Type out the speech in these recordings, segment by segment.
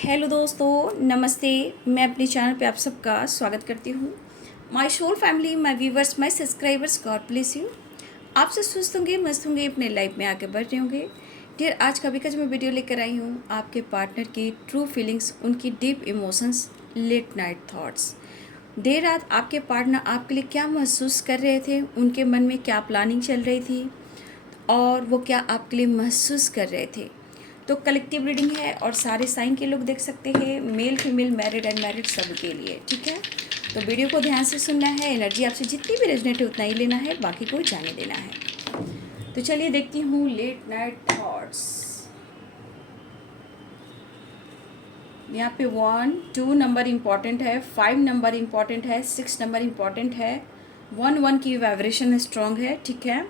Hello दोस्तों, नमस्ते। मैं अपने चैनल पे आप सबका स्वागत करती हूँ। My soul family, my viewers, my subscribers, God bless you. आप सब स्वस्थ होंगे, मस्त होंगे, अपने लाइफ में आगे बढ़ रहे होंगे। डियर, आज का जो मैं वीडियो लेकर आई हूँ, आपके पार्टनर की ट्रू फीलिंग्स, उनकी deep emotions, late night thoughts. देर रात आपके पार्टनर आपके लिए क्या महसूस कर रहे थे, उनके मन में क्या प्लानिंग चल रही थी और वो क्या आपके लिए महसूस कर रहे थे। तो कलेक्टिव रीडिंग है और सारे साइन के लोग देख सकते हैं, मेल फीमेल, मैरिड अनमैरिड, सब के लिए। ठीक है, तो वीडियो को ध्यान से सुनना है। एनर्जी आपसे जितनी भी रेजनेट है उतना ही लेना है, बाकी को जाने देना है। तो चलिए देखती हूँ लेट नाइट थॉट्स। यहाँ पे 1 2 नंबर इम्पॉर्टेंट है, 5 नंबर इम्पॉर्टेंट है, 6 नंबर इम्पॉर्टेंट है, 1 की वाइब्रेशन स्ट्रॉन्ग है। ठीक है,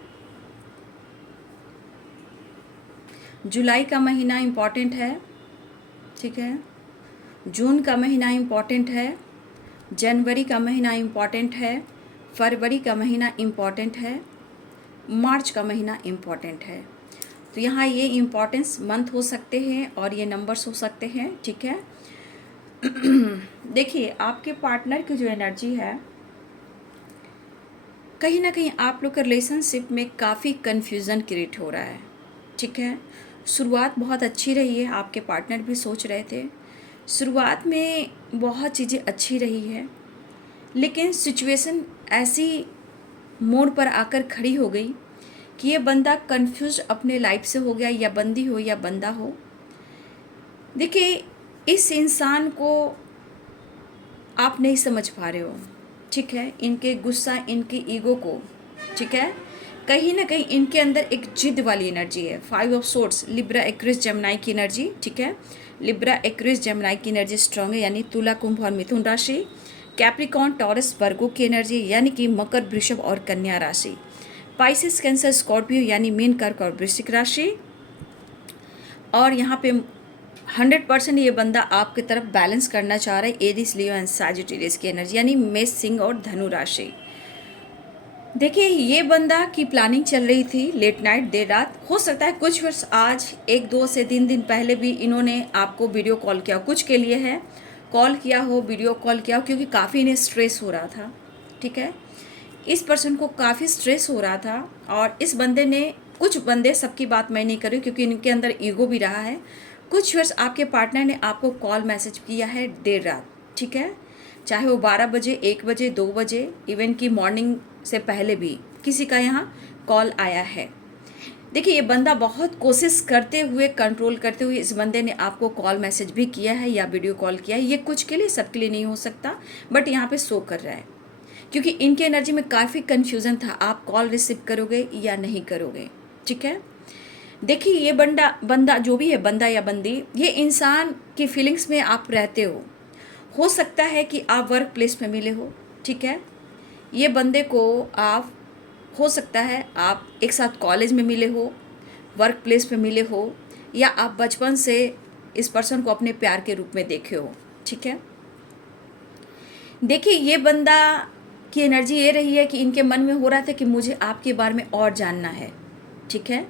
जुलाई का महीना इम्पॉर्टेंट है। ठीक है, जून का महीना इम्पॉर्टेंट है, जनवरी का महीना इम्पॉर्टेंट है, फरवरी का महीना इम्पॉर्टेंट है, मार्च का महीना इम्पॉर्टेंट है। तो यहाँ ये इम्पॉर्टेंस मंथ हो सकते हैं और ये नंबर्स हो सकते हैं। ठीक है, देखिए आपके पार्टनर की जो एनर्जी है, कहीं ना कहीं आप लोग के रिलेशनशिप में काफ़ी कन्फ्यूज़न क्रिएट हो रहा है। ठीक है, शुरुआत बहुत अच्छी रही है, आपके पार्टनर भी सोच रहे थे, शुरुआत में बहुत चीज़ें अच्छी रही है, लेकिन सिचुएशन ऐसी मोड़ पर आकर खड़ी हो गई कि ये बंदा कंफ्यूज अपने लाइफ से हो गया, या बंदी हो या बंदा हो। देखिए, इस इंसान को आप नहीं समझ पा रहे हो। ठीक है, इनके गुस्सा, इनके ईगो को, ठीक है, कहीं ना कहीं इनके अंदर एक जिद वाली एनर्जी है। 5 of swords, Libra aqueous Gemini की एनर्जी। ठीक है, लिब्रा एक्विस जेमिनी की एनर्जी स्ट्रांग है, यानी तुला, कुंभ और मिथुन राशि। कैप्रिकॉन, टॉरस, वर्गो की एनर्जी, यानी कि मकर, वृषभ और कन्या राशि। पाइसिस, कैंसर, स्कॉर्पियो यानी मीन, कर्क और वृश्चिक राशि। और यहाँ पे 100% ये बंदा आपकी तरफ बैलेंस करना चाह रहा है, एरिस, लियो एंड सैजिटेरियस की एनर्जी, यानी मेष, सिंह और धनु राशि। देखिए, ये बंदा की प्लानिंग चल रही थी लेट नाइट, देर रात। हो सकता है कुछ वर्ष, आज 1 2 से 3 दिन पहले भी इन्होंने आपको वीडियो कॉल किया, कुछ के लिए है, कॉल किया हो, वीडियो कॉल किया हो, क्योंकि काफ़ी इन्हें स्ट्रेस हो रहा था। ठीक है, इस पर्सन को काफ़ी स्ट्रेस हो रहा था और इस बंदे ने, कुछ बंदे, सबकी बात मैं नहीं कर रही क्योंकि इनके अंदर ईगो भी रहा है, कुछ वर्ष आपके पार्टनर ने आपको कॉल मैसेज किया है देर रात। ठीक है, चाहे वो 12 बजे, 1 बजे, 2 बजे, इवन की मॉर्निंग से पहले भी किसी का यहाँ कॉल आया है। देखिए, ये बंदा बहुत कोशिश करते हुए, कंट्रोल करते हुए, इस बंदे ने आपको कॉल मैसेज भी किया है या वीडियो कॉल किया है। ये कुछ के लिए, सबके लिए नहीं हो सकता, बट यहाँ पे शो कर रहा है क्योंकि इनके एनर्जी में काफ़ी कन्फ्यूज़न था, आप कॉल रिसीव करोगे या नहीं करोगे। ठीक है, देखिए, ये बंदा जो भी है, बंदा या बंदी, ये इंसान की फीलिंग्स में आप रहते हो सकता है कि आप वर्क प्लेस में मिले हो। ठीक है, ये बंदे को आप, हो सकता है आप एक साथ कॉलेज में मिले हो, वर्क प्लेस पे मिले हो, या आप बचपन से इस पर्सन को अपने प्यार के रूप में देखे हो। ठीक है, देखिए, ये बंदा की एनर्जी ये रही है कि इनके मन में हो रहा था कि मुझे आपके बारे में और जानना है। ठीक है,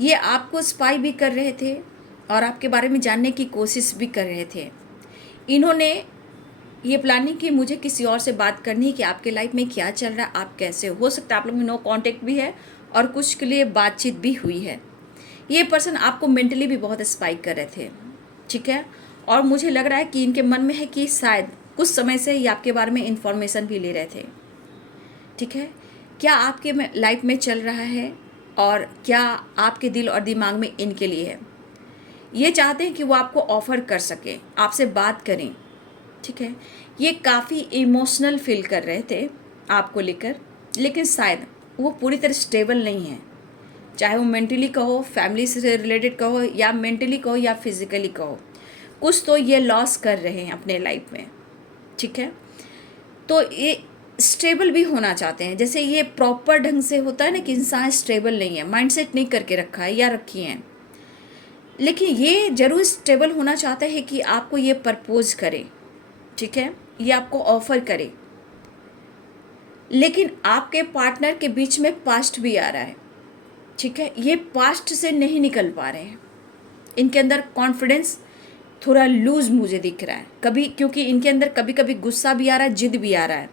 ये आपको स्पाई भी कर रहे थे और आपके बारे में जानने की कोशिश भी कर रहे थे। इन्होंने ये प्लानिंग की, मुझे किसी और से बात करनी है कि आपके लाइफ में क्या चल रहा है, आप कैसे हो सकता है आप लोग में नो कांटेक्ट भी है और कुछ के लिए बातचीत भी हुई है। ये पर्सन आपको मेंटली भी बहुत स्पाई कर रहे थे। ठीक है, और मुझे लग रहा है कि इनके मन में है कि शायद कुछ समय से ये आपके बारे में इंफॉर्मेशन भी ले रहे थे। ठीक है, क्या आपके लाइफ में चल रहा है और क्या आपके दिल और दिमाग में इनके लिए है। ये चाहते हैं कि वो आपको ऑफ़र कर सकें, आपसे बात करें। ठीक है, ये काफ़ी इमोशनल फील कर रहे थे आपको लेकर, लेकिन शायद वो पूरी तरह स्टेबल नहीं है, चाहे वो मेंटली कहो, फैमिली से रिलेटेड कहो, या मेंटली कहो या फिजिकली कहो, कुछ तो ये लॉस कर रहे हैं अपने लाइफ में। ठीक है, तो ये स्टेबल भी होना चाहते हैं, जैसे ये प्रॉपर ढंग से होता है ना कि इंसान स्टेबल नहीं है, माइंडसेट नहीं करके रखा है या रखी है, लेकिन ये जरूर स्टेबल होना चाहता है कि आपको ये प्रपोज करे। ठीक है, ये आपको ऑफर करे, लेकिन आपके पार्टनर के बीच में पास्ट भी आ रहा है। ठीक है, ये पास्ट से नहीं निकल पा रहे हैं, इनके अंदर कॉन्फिडेंस थोड़ा लूज मुझे दिख रहा है कभी, क्योंकि इनके अंदर कभी कभी गुस्सा भी आ रहा है, जिद भी आ रहा है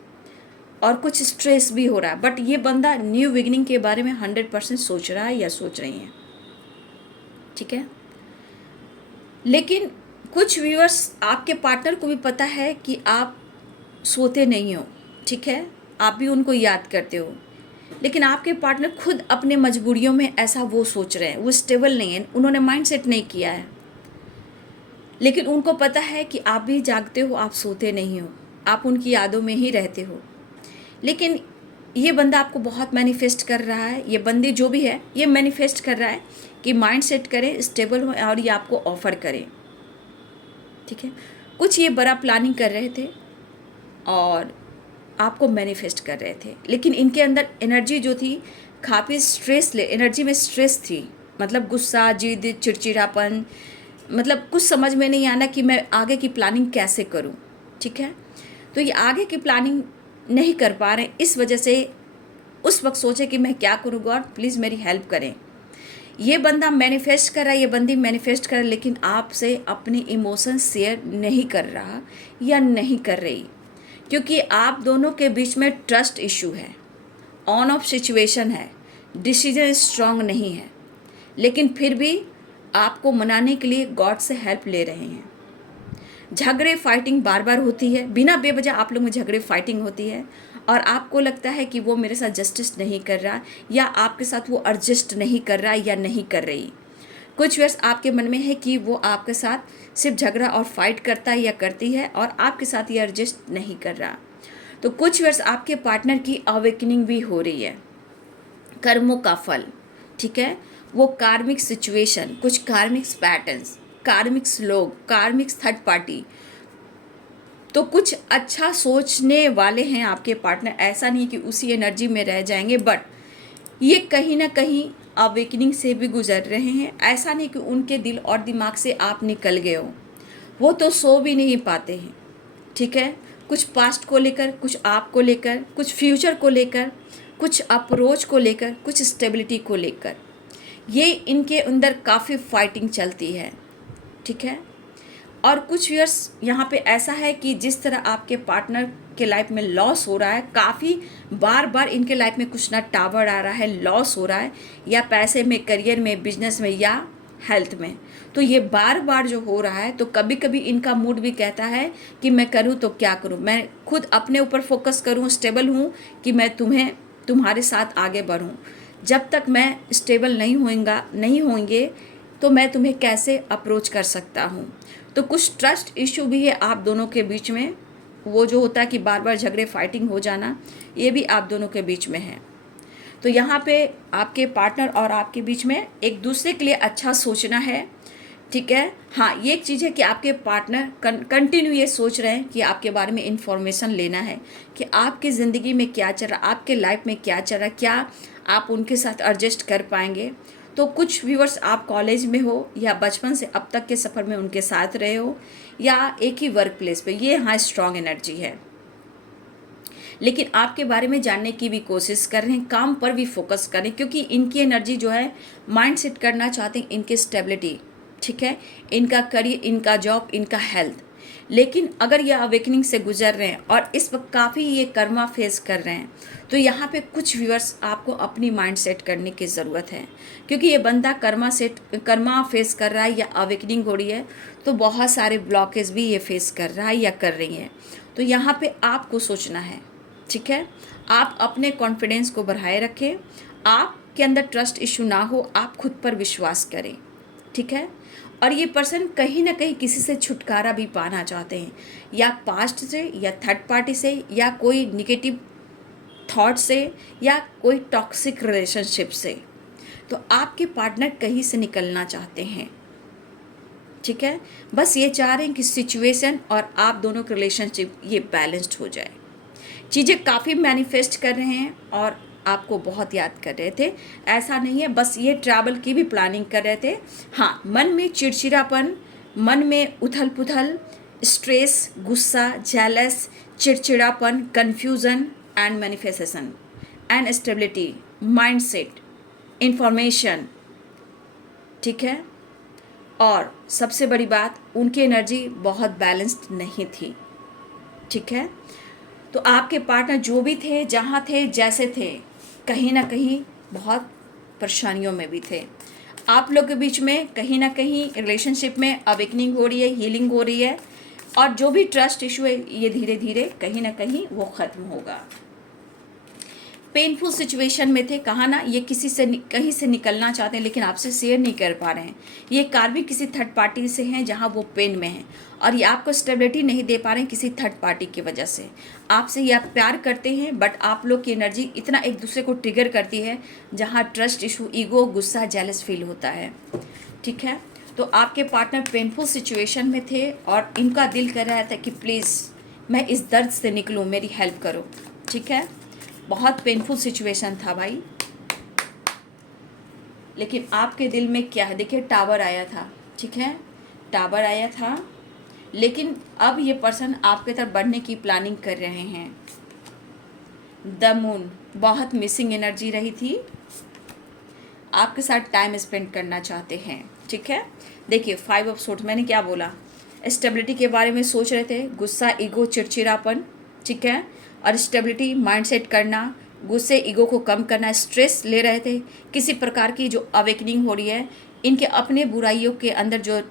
और कुछ स्ट्रेस भी हो रहा है। बट ये बंदा न्यू बिगिनिंग के बारे में 100% सोच रहा है या सोच रही है, ठीक है। लेकिन कुछ व्यूअर्स, आपके पार्टनर को भी पता है कि आप सोते नहीं हो, ठीक है, आप भी उनको याद करते हो, लेकिन आपके पार्टनर खुद अपने मजबूरियों में ऐसा वो सोच रहे हैं, वो स्टेबल नहीं है, उन्होंने माइंड सेट नहीं किया है। लेकिन उनको पता है कि आप भी जागते हो, आप सोते नहीं हो, आप उनकी यादों में ही रहते हो। लेकिन ये बंदा आपको बहुत मैनिफेस्ट कर रहा है, ये बंदी जो भी है ये मैनिफेस्ट कर रहा है कि माइंड सेट करें, स्टेबल हो और ये आपको ऑफ़र करें, ठीक है। कुछ ये बड़ा प्लानिंग कर रहे थे और आपको मैनिफेस्ट कर रहे थे, लेकिन इनके अंदर एनर्जी जो थी काफ़ी एनर्जी में स्ट्रेस थी, मतलब गुस्सा, जिद, चिड़चिड़ापन, मतलब कुछ समझ में नहीं आना कि मैं आगे की प्लानिंग कैसे करूं, ठीक है। तो ये आगे की प्लानिंग नहीं कर पा रहे, इस वजह से उस वक्त सोचे कि मैं क्या करूं, गॉड प्लीज़ मेरी हेल्प करें। ये बंदा मैनिफेस्ट कर रहा है, ये बंदी मैनिफेस्ट कर रहा है, लेकिन आपसे अपने इमोशंस शेयर नहीं कर रहा या नहीं कर रही, क्योंकि आप दोनों के बीच में ट्रस्ट इशू है, ऑन ऑफ सिचुएशन है, डिसीजन स्ट्रांग नहीं है। लेकिन फिर भी आपको मनाने के लिए गॉड से हेल्प ले रहे हैं। झगड़े फाइटिंग बार बार होती है, बिना बेवजह आप लोग में झगड़े फाइटिंग होती है और आपको लगता है कि वो मेरे साथ जस्टिस नहीं कर रहा या आपके साथ वो एडजस्ट नहीं कर रहा या नहीं कर रही। कुछ वर्ष आपके मन में है कि वो आपके साथ सिर्फ झगड़ा और फाइट करता है या करती है और आपके साथ ये एडजस्ट नहीं कर रहा। तो कुछ वर्ष आपके पार्टनर की अवेकनिंग भी हो रही है, कर्मों का फल, ठीक है। वो कार्मिक सिचुएशन, कुछ कार्मिक पैटर्न्स, कार्मिक्स लोग, कार्मिक्स थर्ड पार्टी, तो कुछ अच्छा सोचने वाले हैं आपके पार्टनर। ऐसा नहीं कि उसी एनर्जी में रह जाएंगे, बट ये कहीं ना कहीं अवेकनिंग से भी गुजर रहे हैं। ऐसा नहीं कि उनके दिल और दिमाग से आप निकल गए हो, वो तो सो भी नहीं पाते हैं, ठीक है। कुछ पास्ट को लेकर, कुछ आपको लेकर, कुछ फ्यूचर को लेकर, कुछ अप्रोच को लेकर, कुछ स्टेबिलिटी को लेकर, ये इनके अंदर काफ़ी फाइटिंग चलती है, ठीक है। और कुछ व्यूअर्स यहाँ पे ऐसा है कि जिस तरह आपके पार्टनर के लाइफ में लॉस हो रहा है, काफ़ी बार बार इनके लाइफ में कुछ ना टावर आ रहा है, लॉस हो रहा है, या पैसे में, करियर में, बिजनेस में या हेल्थ में, तो ये बार बार जो हो रहा है, तो कभी कभी इनका मूड भी कहता है कि मैं करूँ तो क्या करूँ, मैं खुद अपने ऊपर फोकस करूँ, स्टेबल हूँ, कि मैं तुम्हारे साथ आगे बढ़ूँ। जब तक मैं स्टेबल नहीं होंगे तो मैं तुम्हें कैसे अप्रोच कर सकता हूँ। तो कुछ ट्रस्ट इशू भी है आप दोनों के बीच में, वो जो होता है कि बार बार झगड़े फाइटिंग हो जाना, ये भी आप दोनों के बीच में है। तो यहाँ पे आपके पार्टनर और आपके बीच में एक दूसरे के लिए अच्छा सोचना है, ठीक है। हाँ, ये एक चीज़ है कि आपके पार्टनर कंटिन्यू ये सोच रहे हैं कि आपके बारे में इंफॉर्मेशन लेना है कि आपकी ज़िंदगी में क्या चल रहा, आपके लाइफ में क्या चल रहा, क्या आप उनके साथ एडजस्ट कर पाएंगे। तो कुछ व्यूअर्स आप कॉलेज में हो या बचपन से अब तक के सफ़र में उनके साथ रहे हो या एक ही वर्क प्लेस पे, ये हाँ स्ट्रॉन्ग एनर्जी है। लेकिन आपके बारे में जानने की भी कोशिश कर रहे हैं, काम पर भी फोकस करें, क्योंकि इनकी एनर्जी जो है माइंड सेट करना चाहते हैं इनकी स्टेबिलिटी, ठीक है, इनका करियर, इनका जॉब, इनका हेल्थ। लेकिन अगर ये अवेकनिंग से गुजर रहे हैं और इस वक्त काफ़ी ये कर्मा फेस कर रहे हैं, तो यहाँ पे कुछ व्यूअर्स आपको अपनी माइंड सेट करने की ज़रूरत है, क्योंकि ये बंदा कर्मा फेस कर रहा है या अवेकनिंग हो रही है, तो बहुत सारे ब्लॉकेज भी ये फेस कर रहा है या कर रही हैं। तो यहाँ पे आपको सोचना है, ठीक है। आप अपने कॉन्फिडेंस को बढ़ाए रखें, आपके अंदर ट्रस्ट इशू ना हो, आप खुद पर विश्वास करें, ठीक है। और ये पर्सन कहीं ना कहीं किसी से छुटकारा भी पाना चाहते हैं, या पास्ट से, या थर्ड पार्टी से, या कोई निगेटिव थॉट से, या कोई टॉक्सिक रिलेशनशिप से। तो आपके पार्टनर कहीं से निकलना चाहते हैं, ठीक है। बस ये चाह रहे हैं कि सिचुएशन और आप दोनों के रिलेशनशिप ये बैलेंस्ड हो जाए। चीज़ें काफ़ी मैनिफेस्ट कर रहे हैं और आपको बहुत याद कर रहे थे, ऐसा नहीं है, बस ये ट्रैवल की भी प्लानिंग कर रहे थे। हाँ, मन में चिड़चिड़ापन, मन में उथल पुथल, स्ट्रेस, गुस्सा, जेलस, चिड़चिड़ापन, confusion and manifestation and stability, mindset, information, ठीक है। और सबसे बड़ी बात, उनकी एनर्जी बहुत बैलेंस्ड नहीं थी। ठीक है, तो आपके पार्टनर जो भी थे, जहाँ थे, जैसे थे, कहीं ना कहीं बहुत परेशानियों में भी थे। आप लोग के बीच में कहीं ना कहीं रिलेशनशिप में अवेकनिंग हो रही है, हीलिंग हो रही है, और जो भी ट्रस्ट इशू है ये धीरे धीरे कहीं ना कहीं वो ख़त्म होगा। पेनफुल सिचुएशन में थे, कहा ना, ये किसी से कहीं से निकलना चाहते हैं लेकिन आपसे शेयर नहीं कर पा रहे हैं। ये कार भी किसी थर्ड पार्टी से हैं जहां वो पेन में हैं, और ये आपको स्टेबिलिटी नहीं दे पा रहे हैं किसी थर्ड पार्टी की वजह से। आपसे ये आप प्यार करते हैं, बट आप लोग की एनर्जी इतना एक दूसरे को ट्रिगर करती है जहाँ ट्रस्ट इशू, ईगो, गुस्सा, जेलस फील होता है। ठीक है, तो आपके पार्टनर पेनफुल सिचुएशन में थे और इनका दिल कर रहा था कि प्लीज़ मैं इस दर्द से निकलूँ, मेरी हेल्प करो। ठीक है, बहुत पेनफुल सिचुएशन था भाई। लेकिन आपके दिल में क्या है, देखिए टावर आया था। ठीक है, टावर आया था, लेकिन अब ये पर्सन आपके तरफ बढ़ने की प्लानिंग कर रहे हैं। द मून, बहुत मिसिंग एनर्जी रही थी, आपके साथ टाइम स्पेंड करना चाहते हैं। ठीक है, देखिए 5 ऑफ सोर्ड्स, मैंने क्या बोला, स्टेबिलिटी के बारे में सोच रहे थे, गुस्सा, ईगो, चिड़चिड़ापन। ठीक है, और स्टेबिलिटी, माइंडसेट करना, गुस्से, ईगो को कम करना, स्ट्रेस ले रहे थे, किसी प्रकार की जो अवेकनिंग हो रही है, इनके अपने बुराइयों के अंदर जो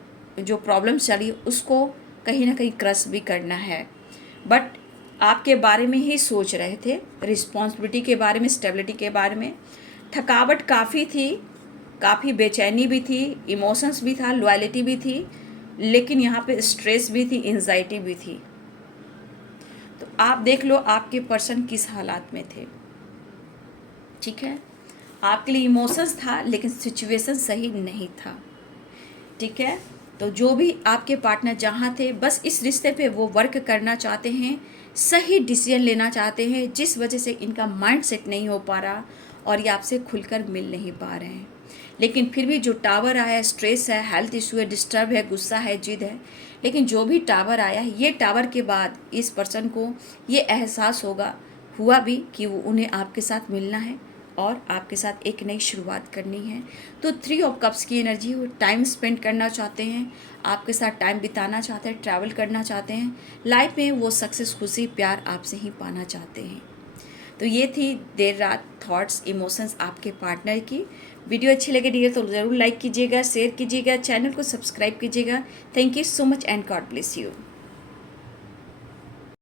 जो प्रॉब्लम चली उसको कहीं ना कहीं क्रश भी करना है। बट आपके बारे में ही सोच रहे थे, रिस्पॉन्सिबिलिटी के बारे में, स्टेबिलिटी के बारे में। थकावट काफ़ी थी, काफ़ी बेचैनी भी थी, इमोशंस भी था, लॉयल्टी भी थी, लेकिन यहाँ पे स्ट्रेस भी थी, एंजाइटी भी थी। तो आप देख लो आपके पर्सन किस हालात में थे। ठीक है, आपके लिए इमोशंस था लेकिन सिचुएशन सही नहीं था। ठीक है, तो जो भी आपके पार्टनर जहाँ थे, बस इस रिश्ते पे वो वर्क करना चाहते हैं, सही डिसीजन लेना चाहते हैं, जिस वजह से इनका माइंड सेट नहीं हो पा रहा और ये आपसे खुलकर मिल नहीं पा रहे हैं। लेकिन फिर भी जो टावर आया है, स्ट्रेस है, हेल्थ इशू है, डिस्टर्ब है, गुस्सा है, जिद है, लेकिन जो भी टावर आया है, ये टावर के बाद इस पर्सन को ये एहसास हुआ भी कि वो उन्हें आपके साथ मिलना है और आपके साथ एक नई शुरुआत करनी है। तो 3 ऑफ कप्स की एनर्जी, वो टाइम स्पेंड करना चाहते हैं, आपके साथ टाइम बिताना चाहते हैं, ट्रैवल करना चाहते हैं, लाइफ में वो सक्सेस, खुशी, प्यार आपसे ही पाना चाहते हैं। तो ये थी देर रात थॉट्स, इमोशंस आपके पार्टनर की। वीडियो अच्छी लगे डियर तो ज़रूर लाइक कीजिएगा, शेयर कीजिएगा, चैनल को सब्सक्राइब कीजिएगा। Thank you so much and God bless you.